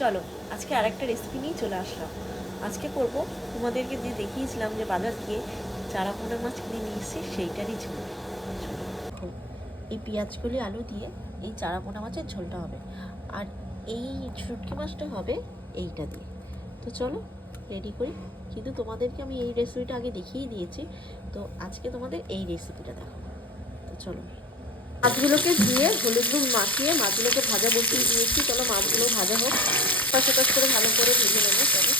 চলো আজকে আরেকটা রেসিপি নিয়ে চলে আসলাম। আজকে করব তোমাদেরকে যে দেখিয়েছিলাম যে বাজার থেকে চারা পোনা মাছ কিনে নিয়ে এসেছি সেইটারই ঝোল। চলো, এই পেঁয়াজকলি আলু দিয়ে এই চারা পোনা মাছের ঝোলটা হবে, আর এই শুটকি মাছটা হবে এইটা দিয়ে। তো চলো রেডি করি। কিন্তু তোমাদেরকে আমি এই রেসিপিটা আগে দেখিয়ে দিয়েছি, তো আজকে তোমাদের এই রেসিপিটা দেখাবো। তো চলো, মাছগুলোকে ধুয়ে হলুদ নুন মাখিয়ে মাছগুলোকে ভাজা বসিয়ে দিয়েছি। চলো মাছগুলো ভাজা হোক, পাশে পাশ করে ভালো করে ভেজে নেবো। চলো,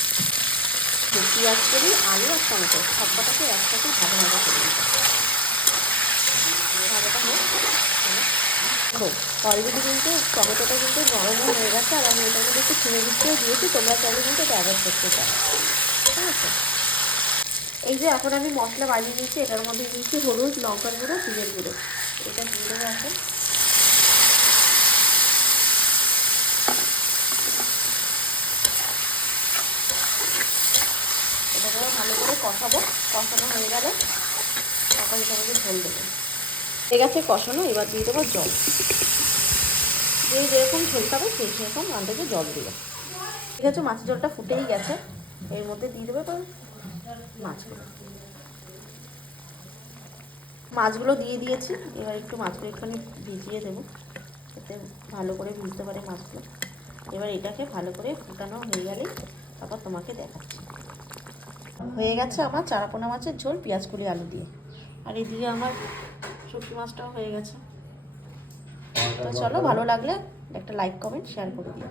পেঁয়াজ করি, আলু আর টমেটো সব কটাকে একসাথে ভাজা ভাজা করে নেবো। ভাজাটা হোক, অলরেডি কিন্তু টমেটোটা কিন্তু নরম হয়ে গেছে, আর আমি এটার মধ্যে একটু চিনি মিষ্টিও দিয়েছি। তোমরা চাইলে কিন্তু এটা অ্যাভয়েড করতে চাও, ঠিক আছে। এই যে এখন আমি মশলা বানিয়ে নিয়েছি, এটার মধ্যে দিয়েছি হলুদ, লঙ্কার গুঁড়ো, জিরের গুঁড়ো। এটা দিয়ে দেবো এখন। এটাকে ভালো করে কষাবো। কষানো হয়ে গেলে তখন এটার মধ্যে ঝোল দেবো। হয়ে গেছে কষানো, এবার দিয়ে দেবো জল। যে যেরকম ঝোল খাবে সেই সেরকম আন্দাজে জল দিবে। ঠিক আছে, মাছের জলটা ফুটেই গেছে। এর মধ্যে দিয়ে দেবে মাছগুলো দিয়ে দিয়েছি। এবার একটু মাছগুলো একটুখানি ভিজিয়ে দেবো, যাতে ভালো করে ভিজতে পারে মাছগুলো। এবার এটাকে ভালো করে ফুটানো হয়ে গেলেই তারপর তোমাকে দেখাচ্ছি। হয়ে গেছে আমার চারাপোনা মাছের ঝোল পেঁয়াজকলি আলু দিয়ে, আর এদিকে আমার শুটকি মাছটাও হয়ে গেছে। তো চলো, ভালো লাগলে একটা লাইক কমেন্ট শেয়ার করে দিও।